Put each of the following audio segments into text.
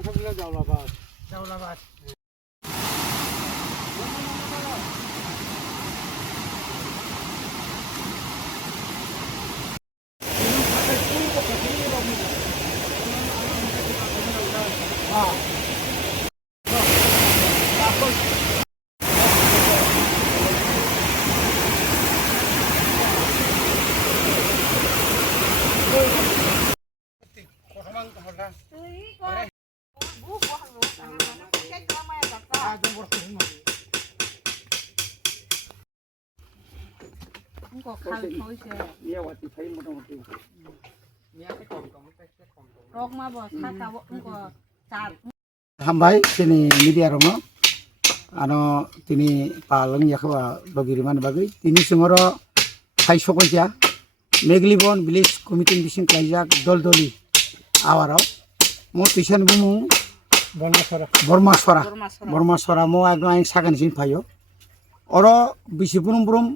Jaulabat. Có khăn thôi chứ. Rok mà bỏ thắt cả bộ cũng có chặt. Hambai sini media romo ano tini palang yakwa bagiriman bagai tini sengoro hai sokoja Meglibon village committee bising kaijak dol-doli awaro mo tisan bumu Bormasora mo agno aing sagan sin payo oro bisi burum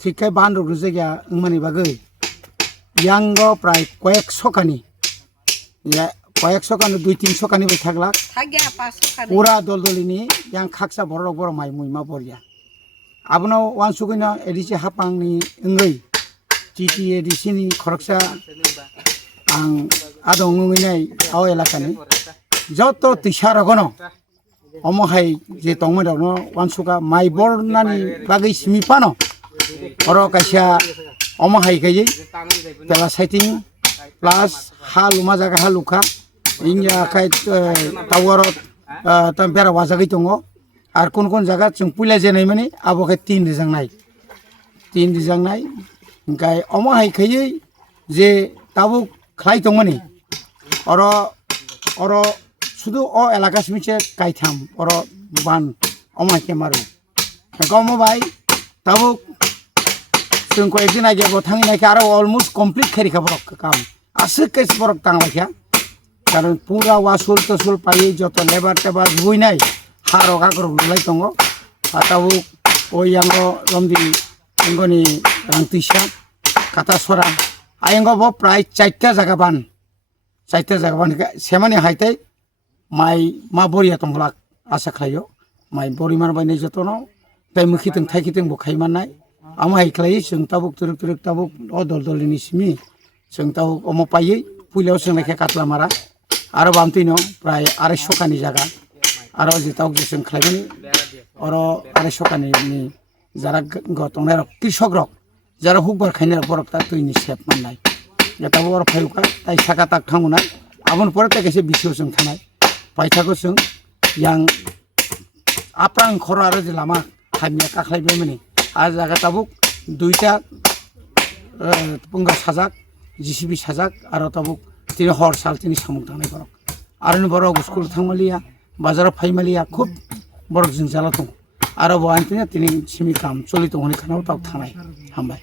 thikai bandro rujega ngmani bagai yango prai koek sokani ya koek sokani 2-3 sokani bai thaglak Thagya 5 sokani pura dol-dolini yang khaksa borok mai muima borya abono wansugina edisi hapangni ngai titi edisini khoroksa ang adong ngai aw elakani joto tisaragono omohai je tongmano wansuga mai bornani bagai simipano oro kaisa omohai kai tela setting plus haluma jaga haluka inya kai tawarot tampera wajagai tongo ar kon jaga chung puila jenai mani abo kai 3 rijang nai ingkai omohai kai je tabuk khlai tongmani oro sudu o elaka simiche kaitham oro ban omai kemaru komo bai tabuk जों कয়েকদিন আগে বথাঙি নাকি আরো almost complete খেরি খাবার কাম আসে case বরক টাংলাইয়া কারণ পুরা ওয়াসুল তসুল পাই যত লেবার টেবার বুই নাই হার অগা করে বুলাই দङ তাবু ওই আঙ্গ লমদি আঙ্গনি রাংতিসা কাটাসরা আঙ্গ ব প্রায় 4টা জায়গা বান সেমানি হাইতাই মাই মা বরিয়া তংলাক আশা খাইयो মাই বরিমার বাইনে যতন তাই মুখিতং থাইখিতং বখাইমান নাই amai klai sung tabuk turuk tabuk o dol ini simi sung tabuk omo payi pulau sung leke katla mara aro bamtino prai 200 kani jaga aro je tabuk sung khlaimani oro 200 kani ni jara gotong rok kishok rok jara hukbar khainer borok ta tuini sep manai ya tabuk oro phayuka tai saka tak thanguna abon pore ta kese bisio sung thanai paithako sung yang aprang khoro aro je lama khamia ka khlaibe mani আর জায়গা তাবুক 2টা Punga সাজাক JCB সাজাক আর তাবুক তিনি হর সাল তিনি সামুক থানায় বরক আর বড় school থাংমালিয়া বাজারাव ফাইমালিয়া খুব বড় জিন জ্বালাতো আর বয়ান তিনি সিমি কাম চলিত হনি খানাও তাও থানায় হামবাই